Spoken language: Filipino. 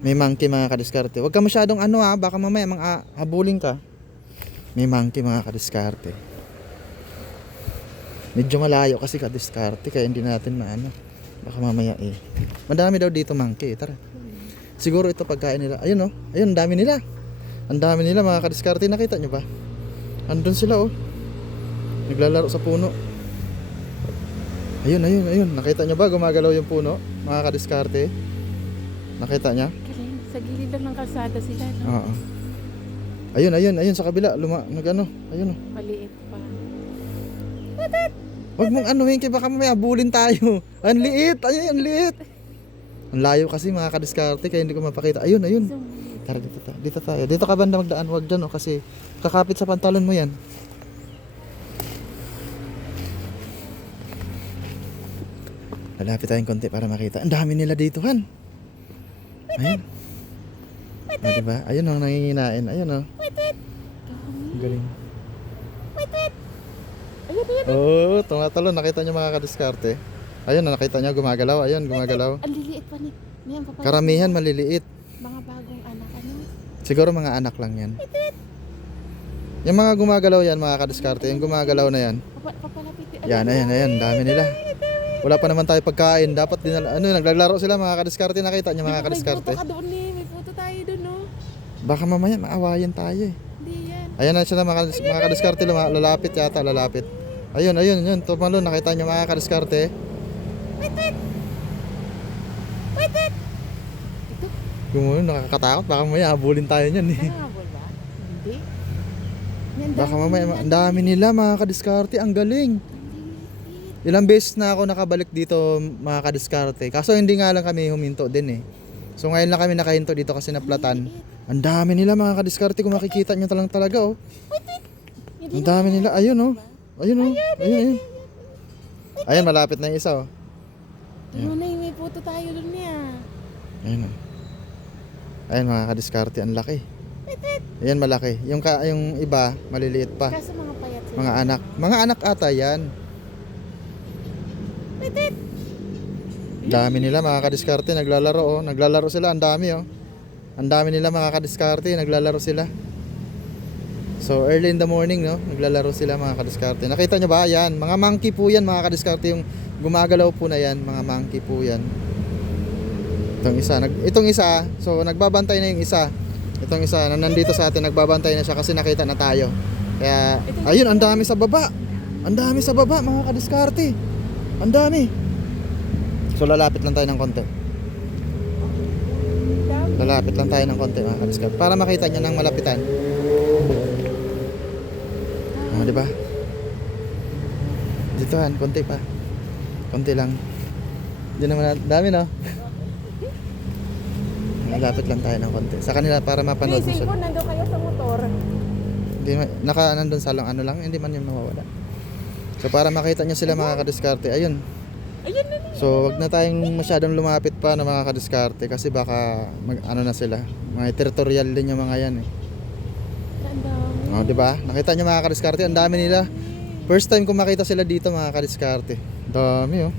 May monkey mga kadiskarte. Huwag ka masyadong ano ha, baka mamaya habulin ka. May monkey mga kadiskarte. Medyo malayo kasi kadiskarte kaya hindi natin maano. Baka mamaya eh. Madami daw dito monkey, tara. Siguro ito pagkain nila. Ayun oh, ayun, ang dami nila. Ang dami nila mga kadiskarte, nakita nyo ba? Andun sila oh. Naglalaro sa puno. Ayun, ayun, ayun. Nakita nyo ba gumagalaw yung puno? Mga kadiskarte. Nakita nyo? Galing. Sa gilid lang ng kalsada sila, no? Oo. Ayun, ayun, ayun sa kabila. Nagano. Ayun oh. Maliit pa. Huwag mong anuhin kaya baka mamaya abulin tayo. Ang liit. Ayun, ang liit. Ang layo kasi mga kadiskarte kaya hindi ko mapakita. Ayun, ayun. So, Tara dito tayo. Dito tayo. Dito ka banda magdaan. Huwag dyan oh kasi kakapit sa pantalon mo yan. Lalapit tayong konti para makita. Ang dami nila dito, Han. Ayun. Ah, diba? Ayun oh, nanginginain. Ayun oh. Ang galing. ayun, ayun. Oo, tumatalon. Nakita nyo mga kadiskarte. Ayun, nakita nyo gumagalaw. Ayun, gumagalaw. Ang liliit pa ni. May ang papalaki. Karamihan maliliit. Mga bagong anak, ano? Siguro mga anak lang yan. Yung mga gumagalaw yan, mga kadiskarte. Yung gumagalaw na yan. Papalapit. Yan, ayan, ayan. Dami nila. Wala pa naman tayo pagkain. Dapat din, naglalaro sila mga kadiskarte. Nakita nyo mga May kadiskarte. puto ka doon eh. May puto tayo doon, no? Baka mamaya maawayan tayo eh. Hindi yan. Ayan na sila mga kadiskarte. Lalapit yata, lalapit. Ayun, ayun, yun. Tumalon. Nakita nyo mga kadiskarte. Ito, Gumulo, nakakatakot. Baka mamaya habulin tayo niyan eh. nakakabol ba? Hindi. Yan, Baka dami mamaya, nila. ang dami nila mga kadiskarte. Ang galing. Ilang beses na ako nakabalik dito mga kadiskarte. Kaso hindi nga lang kami huminto din eh. So ngayon lang kami nakahinto dito kasi naplatan. Ang dami nila mga kadiskarte. Kung makikita nyo talaga oh. Ang dami nila. Ayun oh. Ayun oh. Ayun, ayun. Ayun, malapit na yung isa oh. Ayun na, may puto tayo doon niya. Ayun oh. Ayun mga kadiskarte. Ang laki. Ayan malaki. Yung iba maliliit pa. Kaso mga payat sila. Mga anak. Mga anak ata yan. Dami nila mga kadiskarte naglalaro oh. Naglalaro sila, ang dami oh. Ang dami nila mga kadiskarte naglalaro sila. So early in the morning no, naglalaro sila mga kadiskarte. Nakita nyo ba? Yan, mga monkey po yan mga kadiskarte, yung gumagalaw po na yan, mga monkey po yan. Itong isa, so nagbabantay na yung isa. Itong isa na nandito sa atin, nagbabantay na siya kasi nakita na tayo. Kaya ayun, ang dami sa baba. Ang dami sa baba mga kadiskarte. Ang dami. So lalapit lang tayo ng konti. Lalapit lang tayo ng konti mga kadiskarte para makita nyo ng malapitan. Oh, di ba? Ditohan, konti pa. Konti lang. Hindi naman dami no. Lalapit lang tayo ng konti. Sa kanila para mapanood mo Hey, sila. nandun kayo sa motor. Hindi nandun sa ano lang, hindi man yung mawawala. So para makita nyo sila mga kadiskarte, ayun. Ayun na niya. So wag na tayong masyadong lumapit pa ng mga kadiskarte kasi baka ano na sila. Mga territorial din yung mga yan eh. Ang dami. Oh, di ba? Nakita nyo mga kadiskarte, ang dami nila. First time ko makita sila dito mga kadiskarte. Dami oh.